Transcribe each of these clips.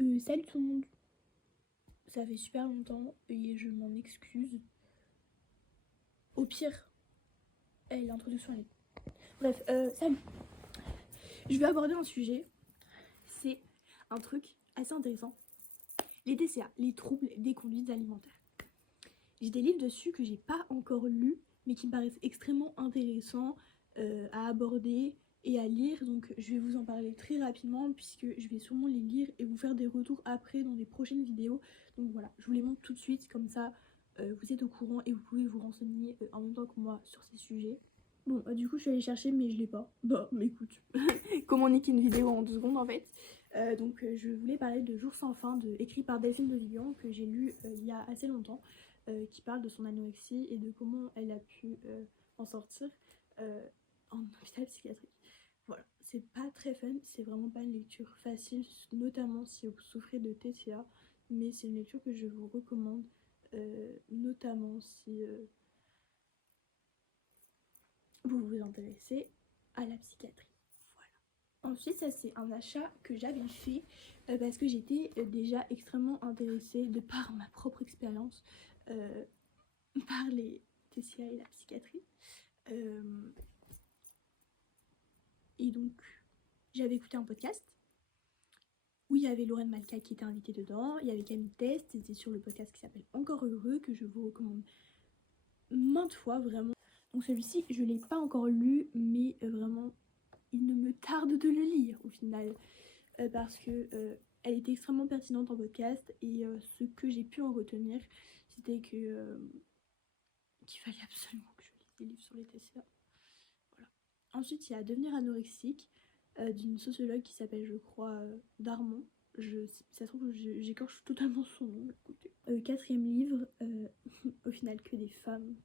Salut tout le monde, ça fait super longtemps et je m'en excuse. Au pire, l'introduction elle est... Bref, salut. Je vais aborder un sujet, c'est un truc assez intéressant. Les TCA, les troubles des conduites alimentaires. J'ai des livres dessus que j'ai pas encore lus, mais qui me paraissent extrêmement intéressants à aborder et à lire. Donc je vais vous en parler très rapidement puisque je vais sûrement les lire et vous faire des retours après dans les prochaines vidéos. Donc voilà, je vous les montre tout de suite, comme ça vous êtes au courant et vous pouvez vous renseigner en même temps que moi sur ces sujets. Bon, du coup je suis allée chercher mais je l'ai pas. Bah, mais écoute, comment niquer une vidéo en 2 secondes en fait. Donc je voulais parler de Jour sans fin, écrit par Delphine de Vigan, que j'ai lu il y a assez longtemps. Qui parle de son anorexie et de comment elle a pu en sortir en hôpital psychiatrique. Voilà, c'est pas très fun, c'est vraiment pas une lecture facile, notamment si vous souffrez de TCA, mais c'est une lecture que je vous recommande, notamment si vous vous intéressez à la psychiatrie. Voilà. Ensuite, ça c'est un achat que j'avais fait parce que j'étais déjà extrêmement intéressée de par ma propre expérience par les TCA et la psychiatrie. Et donc, j'avais écouté un podcast où il y avait Lorraine Malka qui était invitée dedans, il y avait Camille Test, c'était sur le podcast qui s'appelle Encore Heureux, que je vous recommande maintes fois, vraiment. Donc celui-ci, je ne l'ai pas encore lu, mais vraiment, il ne me tarde de le lire au final, parce que elle était extrêmement pertinente en podcast, et ce que j'ai pu en retenir, c'était que qu'il fallait absolument que je lise des livres sur les TCA. Voilà. Ensuite, il y a Devenir anorexique, d'une sociologue qui s'appelle, je crois, Darmon. Ça se trouve que j'écorche totalement son nom, écoutez. 4e livre, au final que des femmes.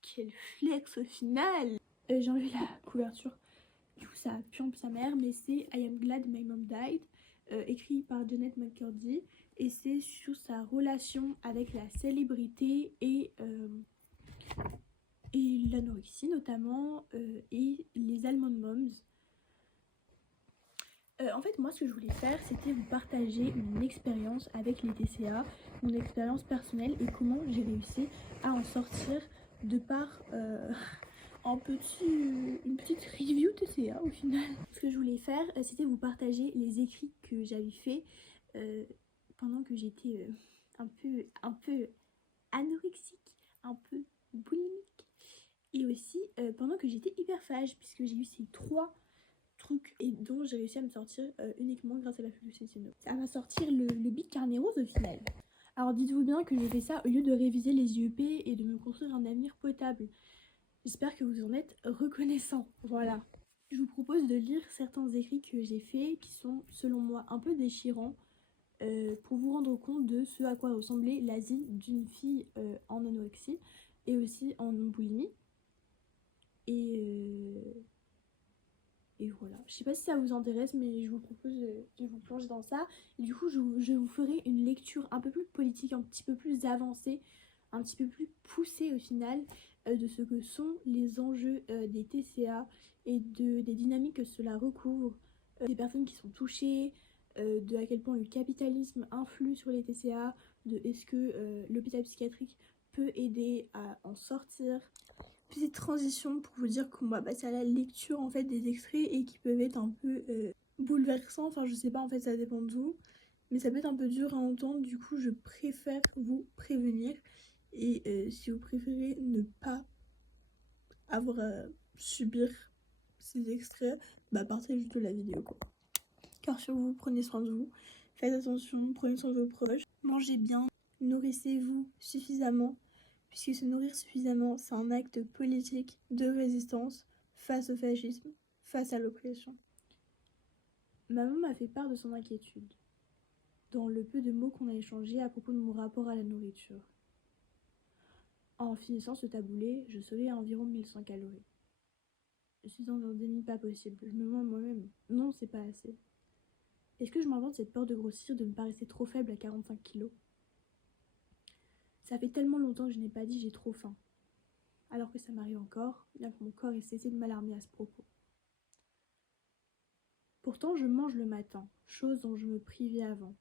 Quel flex au final. J'ai enlevé la couverture, du coup ça pue un peu sa mère, mais c'est I Am Glad My Mom Died, écrit par Janet McCurdy, et c'est sur sa relation avec la célébrité et l'anorexie notamment, et les Almond Moms. En fait, moi, ce que je voulais faire, c'était vous partager mon expérience avec les TCA, mon expérience personnelle et comment j'ai réussi à en sortir de par une petite review TCA au final. Ce que je voulais faire, c'était vous partager les écrits que j'avais faits pendant que j'étais un peu anorexique, un peu boulimique, et aussi pendant que j'étais hyperphage, puisque j'ai eu ces 3 trucs et dont j'ai réussi à me sortir uniquement grâce à la fluoxétine. Ça va sortir le Big Carnet Rose au final. Alors dites-vous bien que j'ai fait ça au lieu de réviser les IEP et de me construire un avenir potable. J'espère que vous en êtes reconnaissants. Voilà. Je vous propose de lire certains écrits que j'ai faits qui sont selon moi un peu déchirants pour vous rendre compte de ce à quoi ressemblait la vie d'une fille en anorexie et aussi en boulimie. Et voilà, je sais pas si ça vous intéresse, mais je vous propose de vous plonger dans ça. Et du coup, je vous ferai une lecture un peu plus politique, un petit peu plus avancée, un petit peu plus poussée au final, de ce que sont les enjeux des TCA et des dynamiques que cela recouvre, des personnes qui sont touchées, de à quel point le capitalisme influe sur les TCA, de est-ce que l'hôpital psychiatrique peut aider à en sortir. Petite transition pour vous dire qu'on va passer à la lecture en fait des extraits et qui peuvent être un peu bouleversants, enfin je sais pas, en fait ça dépend de vous, mais ça peut être un peu dur à entendre, du coup je préfère vous prévenir, et si vous préférez ne pas avoir à subir ces extraits, bah partez juste de la vidéo quoi. Car sur vous, prenez soin de vous, faites attention, prenez soin de vos proches, mangez bien, nourrissez-vous suffisamment, puisque se nourrir suffisamment, c'est un acte politique de résistance face au fascisme, face à l'oppression. Maman m'a fait part de son inquiétude, dans le peu de mots qu'on a échangés à propos de mon rapport à la nourriture. En finissant ce taboulé, je serai à environ 1100 calories. Je suis dans un déni pas possible, je me mens à moi-même. Non, c'est pas assez. Est-ce que je m'invente cette peur de grossir, de me paraître trop faible à 45 kilos ? Ça fait tellement longtemps que je n'ai pas dit j'ai trop faim. Alors que ça m'arrive encore, bien que mon corps ait cessé de m'alarmer à ce propos. Pourtant, je mange le matin, chose dont je me privais avant.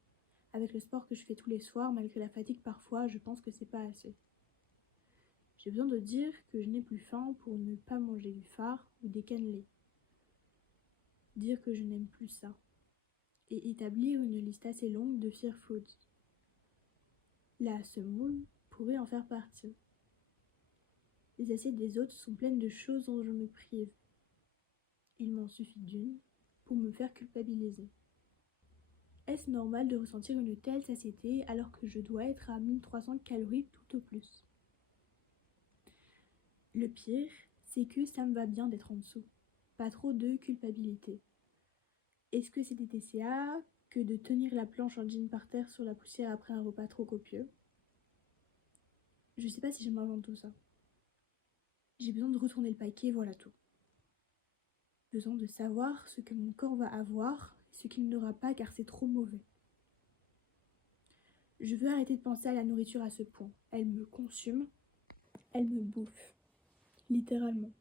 Avec le sport que je fais tous les soirs, malgré la fatigue parfois, je pense que c'est pas assez. J'ai besoin de dire que je n'ai plus faim pour ne pas manger du phare ou des cannelés. Dire que je n'aime plus ça. Et établir une liste assez longue de fear foods. La semoule pourrait en faire partie. Les assiettes des autres sont pleines de choses dont je me prive. Il m'en suffit d'une pour me faire culpabiliser. Est-ce normal de ressentir une telle satiété alors que je dois être à 1300 calories tout au plus? Le pire, c'est que ça me va bien d'être en dessous. Pas trop de culpabilité. Est-ce que c'est des TCA que de tenir la planche en jean par terre sur la poussière après un repas trop copieux? Je sais pas si je m'invente tout ça. J'ai besoin de retourner le paquet, voilà tout. Besoin de savoir ce que mon corps va avoir et ce qu'il n'aura pas car c'est trop mauvais. Je veux arrêter de penser à la nourriture à ce point. Elle me consume, elle me bouffe. Littéralement.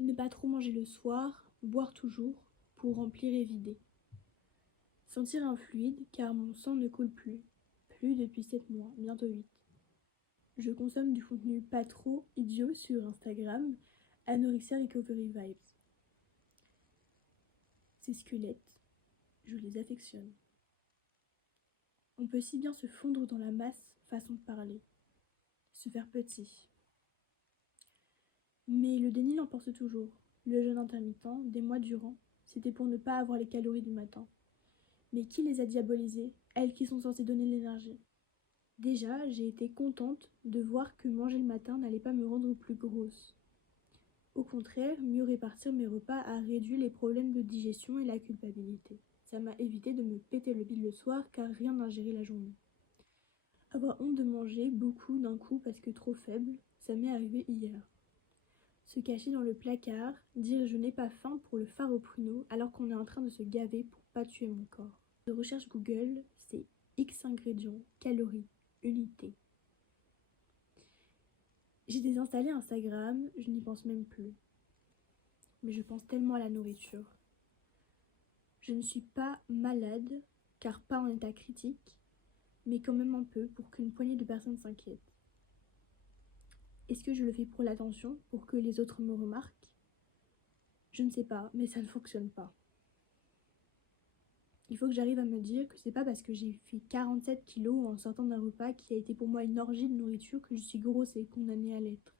Ne pas trop manger le soir, boire toujours, pour remplir et vider. Sentir un fluide, car mon sang ne coule plus. Plus depuis 7 mois, bientôt 8. Je consomme du contenu pas trop idiot sur Instagram, Anorexia Recovery Vibes. Ces squelettes, je les affectionne. On peut si bien se fondre dans la masse, façon de parler. Se faire petit. Mais le déni l'emporte toujours. Le jeûne intermittent, des mois durant, c'était pour ne pas avoir les calories du matin. Mais qui les a diabolisées, elles qui sont censées donner de l'énergie? Déjà, j'ai été contente de voir que manger le matin n'allait pas me rendre plus grosse. Au contraire, mieux répartir mes repas a réduit les problèmes de digestion et la culpabilité. Ça m'a évité de me péter le bide le soir car rien n'ingérait la journée. Avoir honte de manger beaucoup d'un coup parce que trop faible, ça m'est arrivé hier. Se cacher dans le placard, dire je n'ai pas faim pour le phare au pruneau alors qu'on est en train de se gaver pour pas tuer mon corps. De recherche Google, c'est X ingrédients, calories, unités. J'ai désinstallé Instagram, je n'y pense même plus. Mais je pense tellement à la nourriture. Je ne suis pas malade, car pas en état critique, mais quand même un peu pour qu'une poignée de personnes s'inquiètent. Est-ce que je le fais pour l'attention, pour que les autres me remarquent? Je ne sais pas, mais ça ne fonctionne pas. Il faut que j'arrive à me dire que c'est pas parce que j'ai fait 47 kilos en sortant d'un repas qui a été pour moi une orgie de nourriture que je suis grosse et condamnée à l'être.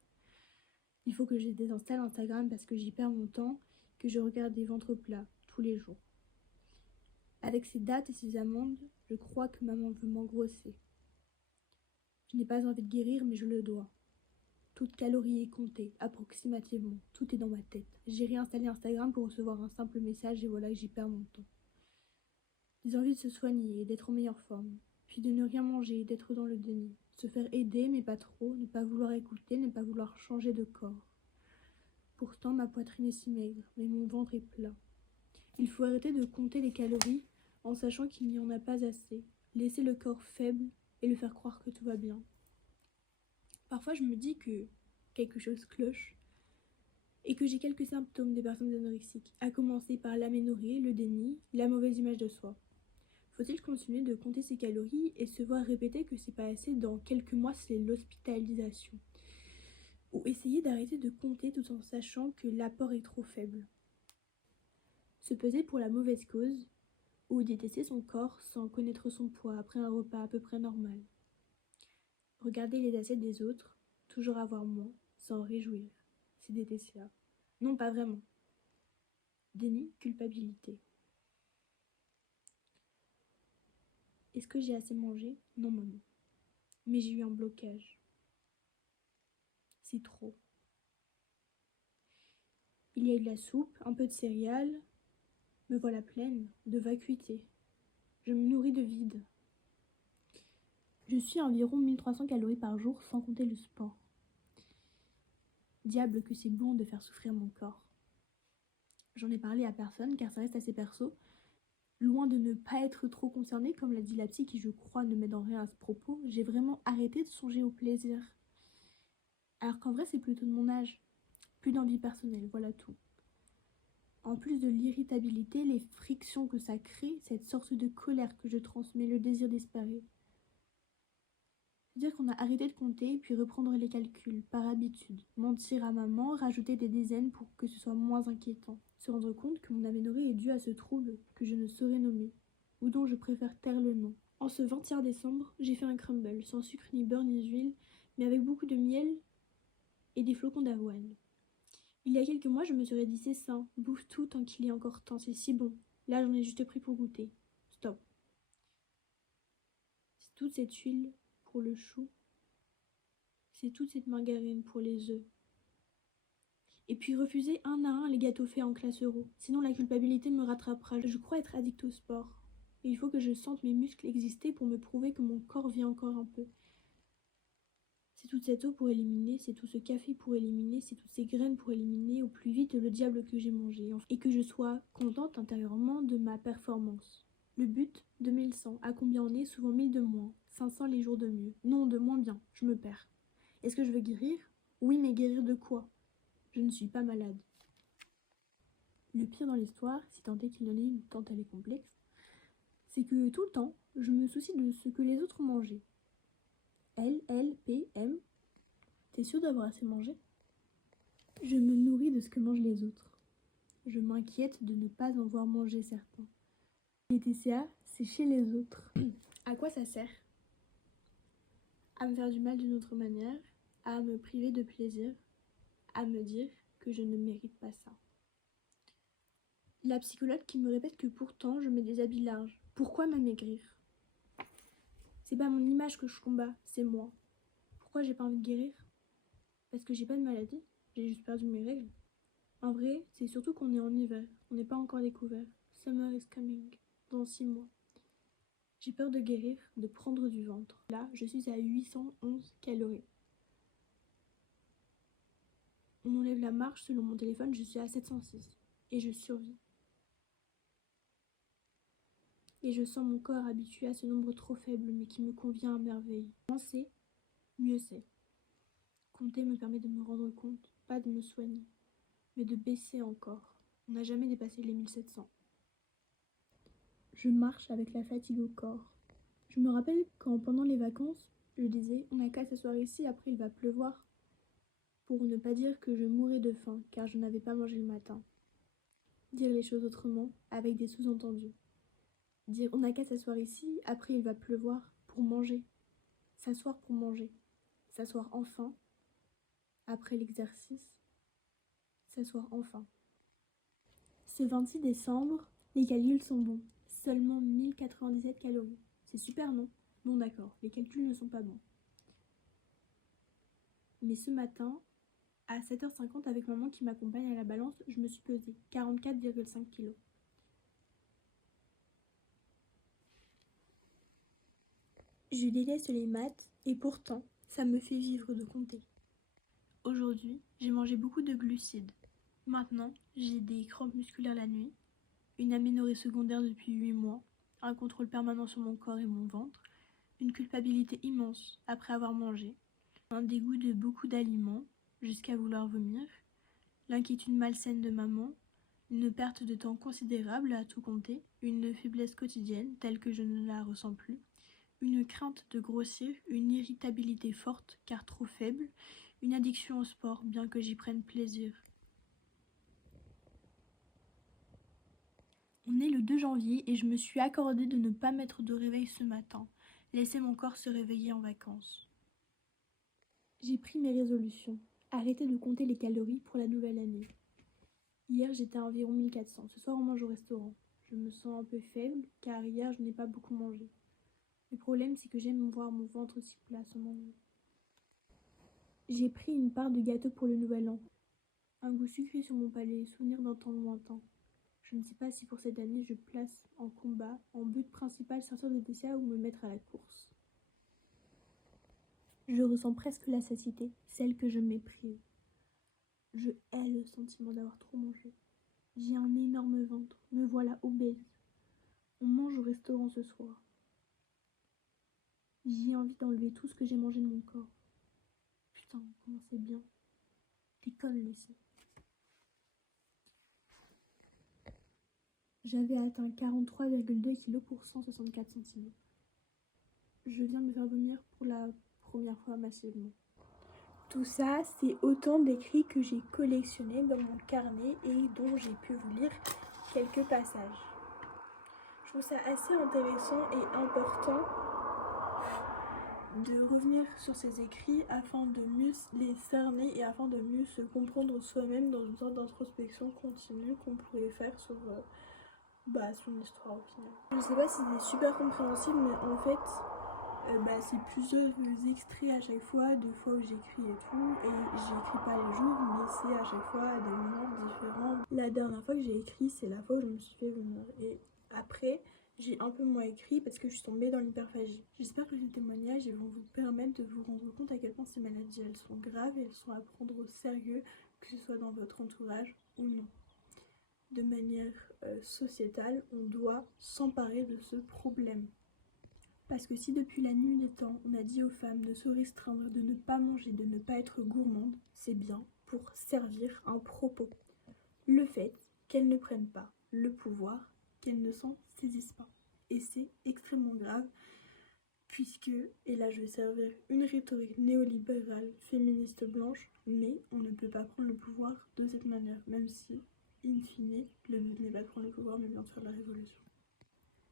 Il faut que je désinstalle Instagram parce que j'y perds mon temps, que je regarde des ventres plats tous les jours. Avec ces dates et ces amendes, je crois que maman veut m'engrosser. Je n'ai pas envie de guérir, mais je le dois. Toute calorie est comptée, approximativement. Tout est dans ma tête. J'ai réinstallé Instagram pour recevoir un simple message et voilà que j'y perds mon temps. Des envies de se soigner et d'être en meilleure forme. Puis de ne rien manger et d'être dans le déni. Se faire aider, mais pas trop. Ne pas vouloir écouter, ne pas vouloir changer de corps. Pourtant, ma poitrine est si maigre, mais mon ventre est plat. Il faut arrêter de compter les calories en sachant qu'il n'y en a pas assez. Laisser le corps faible et le faire croire que tout va bien. Parfois, je me dis que quelque chose cloche et que j'ai quelques symptômes des personnes anorexiques, à commencer par l'aménorrhée, le déni, la mauvaise image de soi. Faut-il continuer de compter ses calories et se voir répéter que c'est pas assez dans quelques mois, c'est l'hospitalisation? Ou essayer d'arrêter de compter tout en sachant que l'apport est trop faible? Se peser pour la mauvaise cause, ou détester son corps sans connaître son poids après un repas à peu près normal. Regarder les assiettes des autres, toujours avoir moins, s'en réjouir. C'est des TCA. Non, pas vraiment. Déni, culpabilité. Est-ce que j'ai assez mangé? Non, maman. Mais j'ai eu un blocage. C'est trop. Il y a eu de la soupe, un peu de céréales. Me voilà pleine, de vacuité. Je me nourris de vide. Je suis à environ 1300 calories par jour sans compter le sport. Diable que c'est bon de faire souffrir mon corps. J'en ai parlé à personne car ça reste assez perso. Loin de ne pas être trop concernée, comme l'a dit la psy qui je crois ne m'aide en rien à ce propos, j'ai vraiment arrêté de songer au plaisir. Alors qu'en vrai c'est plutôt de mon âge. Plus d'envie personnelle, voilà tout. En plus de l'irritabilité, les frictions que ça crée, cette sorte de colère que je transmets, le désir disparaît. C'est-à-dire qu'on a arrêté de compter, puis reprendre les calculs, par habitude. Mentir à maman, rajouter des dizaines pour que ce soit moins inquiétant. Se rendre compte que mon aménorrhée est due à ce trouble que je ne saurais nommer, ou dont je préfère taire le nom. En ce 21 décembre, j'ai fait un crumble, sans sucre ni beurre ni huile, mais avec beaucoup de miel et des flocons d'avoine. Il y a quelques mois, je me serais dit c'est sain, bouffe tout tant qu'il y a encore temps, c'est si bon. Là, j'en ai juste pris pour goûter. Stop. C'est toute cette huile pour le chou. C'est toute cette margarine pour les œufs. Et puis refuser un à un les gâteaux faits en classe euro. Sinon la culpabilité me rattrapera. Je crois être addict au sport. Et il faut que je sente mes muscles exister pour me prouver que mon corps vit encore un peu. C'est toute cette eau pour éliminer, c'est tout ce café pour éliminer, c'est toutes ces graines pour éliminer au plus vite le diable que j'ai mangé. Et que je sois contente intérieurement de ma performance. Le but, 2100. À combien on est? Souvent 1000 de moins. 500 les jours de mieux. Non, de moins bien. Je me perds. Est-ce que je veux guérir? Oui, mais guérir de quoi? Je ne suis pas malade. Le pire dans l'histoire, si tant est qu'il y en ait une, tant elle est complexe, c'est que tout le temps, je me soucie de ce que les autres ont mangé. L, P, M. T'es sûr d'avoir assez mangé? Je me nourris de ce que mangent les autres. Je m'inquiète de ne pas en voir manger certains. Les TCA, c'est chez les autres. À quoi ça sert? À me faire du mal d'une autre manière, à me priver de plaisir, à me dire que je ne mérite pas ça. La psychologue qui me répète que pourtant je mets des habits larges. Pourquoi m'amaigrir? C'est pas mon image que je combats, c'est moi. Pourquoi j'ai pas envie de guérir? Parce que j'ai pas de maladie, j'ai juste perdu mes règles. En vrai, c'est surtout qu'on est en hiver, on n'est pas encore découvert. Summer is coming, dans 6 mois. J'ai peur de guérir, de prendre du ventre. Là, je suis à 811 calories. On enlève la marche, selon mon téléphone, je suis à 706. Et je survis. Et je sens mon corps habitué à ce nombre trop faible, mais qui me convient à merveille. Moins c'est, mieux c'est. Compter me permet de me rendre compte, pas de me soigner, mais de baisser encore. On n'a jamais dépassé les 1700. Je marche avec la fatigue au corps. Je me rappelle quand, pendant les vacances, je disais « on n'a qu'à s'asseoir ici, après il va pleuvoir », pour ne pas dire que je mourais de faim, car je n'avais pas mangé le matin. Dire les choses autrement, avec des sous-entendus. Dire « on n'a qu'à s'asseoir ici, après il va pleuvoir », pour manger. S'asseoir pour manger. S'asseoir enfin, après l'exercice. S'asseoir enfin. Ce 26 décembre, les calculs sont bons. Seulement 1097 calories. C'est super, non? Bon d'accord, les calculs ne sont pas bons. Mais ce matin, à 7h50, avec maman qui m'accompagne à la balance, je me suis pesée 44,5 kg. Je déteste les maths et pourtant, ça me fait vivre de compter. Aujourd'hui, j'ai mangé beaucoup de glucides. Maintenant, j'ai des crampes musculaires la nuit, une aménorrhée secondaire depuis 8 mois, un contrôle permanent sur mon corps et mon ventre, une culpabilité immense après avoir mangé, un dégoût de beaucoup d'aliments jusqu'à vouloir vomir, l'inquiétude malsaine de maman, une perte de temps considérable à tout compter, une faiblesse quotidienne telle que je ne la ressens plus, une crainte de grossir, une irritabilité forte car trop faible, une addiction au sport bien que j'y prenne plaisir. On est le 2 janvier et je me suis accordée de ne pas mettre de réveil ce matin, laisser mon corps se réveiller en vacances. J'ai pris mes résolutions, arrêter de compter les calories pour la nouvelle année. Hier j'étais à environ 1400, ce soir on mange au restaurant. Je me sens un peu faible car hier je n'ai pas beaucoup mangé. Le problème c'est que j'aime voir mon ventre si plat en mangeant. J'ai pris une part de gâteau pour le nouvel an. Un goût sucré sur mon palais, souvenir d'un temps lointain. Je ne sais pas si pour cette année je place en combat, en but principal sortir de TCA ou me mettre à la course. Je ressens presque la satiété, celle que je méprise. Je hais le sentiment d'avoir trop mangé. J'ai un énorme ventre, me voilà obèse. On mange au restaurant ce soir. J'ai envie d'enlever tout ce que j'ai mangé de mon corps. Putain, comment c'est bien. T'es conne, Lucie. J'avais atteint 43,2 kg pour 164 cm. Je viens de me faire vomir pour la première fois massivement. Tout ça, c'est autant d'écrits que j'ai collectionnés dans mon carnet et dont j'ai pu vous lire quelques passages. Je trouve ça assez intéressant et important de revenir sur ces écrits afin de mieux les cerner et afin de mieux se comprendre soi-même dans une sorte d'introspection continue qu'on pourrait faire sur son histoire au final. Je sais pas si c'est super compréhensible, mais en fait c'est plusieurs extraits à chaque fois, de fois où j'écris et tout, et j'écris pas les jours, mais c'est à chaque fois à des moments différents. La dernière fois que j'ai écrit, c'est la fois où je me suis fait vomir, et après j'ai un peu moins écrit parce que je suis tombée dans l'hyperphagie. J'espère que ces témoignages vont vous permettre de vous rendre compte à quel point ces maladies elles sont graves et elles sont à prendre au sérieux, que ce soit dans votre entourage ou non. De manière sociétale, on doit s'emparer de ce problème. Parce que si depuis la nuit des temps, on a dit aux femmes de se restreindre, de ne pas manger, de ne pas être gourmandes, c'est bien pour servir un propos. Le fait qu'elles ne prennent pas le pouvoir, qu'elles ne s'en saisissent pas. Et c'est extrêmement grave, puisque, et là je vais servir une rhétorique néolibérale, féministe blanche, mais on ne peut pas prendre le pouvoir de cette manière, même si, in fine, le but n'est pas de prendre le pouvoir, mais bien de faire la révolution.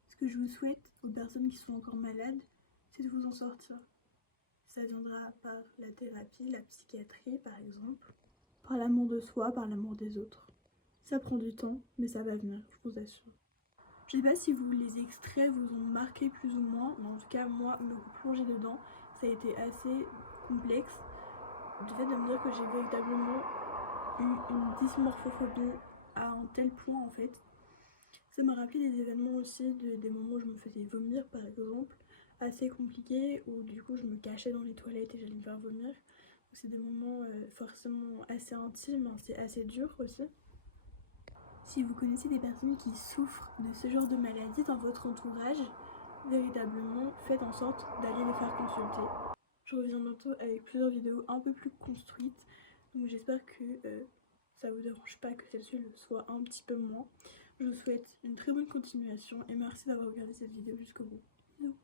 Ce que je vous souhaite aux personnes qui sont encore malades, c'est de vous en sortir. Ça viendra par la thérapie, la psychiatrie par exemple, par l'amour de soi, par l'amour des autres. Ça prend du temps, mais ça va venir, je vous assure. Je sais pas si les extraits vous ont marqué plus ou moins, mais en tout cas moi, me replonger dedans, ça a été assez complexe. Du fait de me dire que j'ai véritablement eu une dysmorphophobie à un tel point en fait. Ça m'a rappelé des événements aussi, des moments où je me faisais vomir par exemple, assez compliqués, où du coup je me cachais dans les toilettes et j'allais me faire vomir. C'est des moments forcément assez intimes, c'est assez dur aussi. Si vous connaissez des personnes qui souffrent de ce genre de maladie dans votre entourage, véritablement faites en sorte d'aller les faire consulter. Je reviens bientôt avec plusieurs vidéos un peu plus construites, donc j'espère que ça vous dérange pas que celle-ci le soit un petit peu moins. Je vous souhaite une très bonne continuation et merci d'avoir regardé cette vidéo jusqu'au bout. Bisous.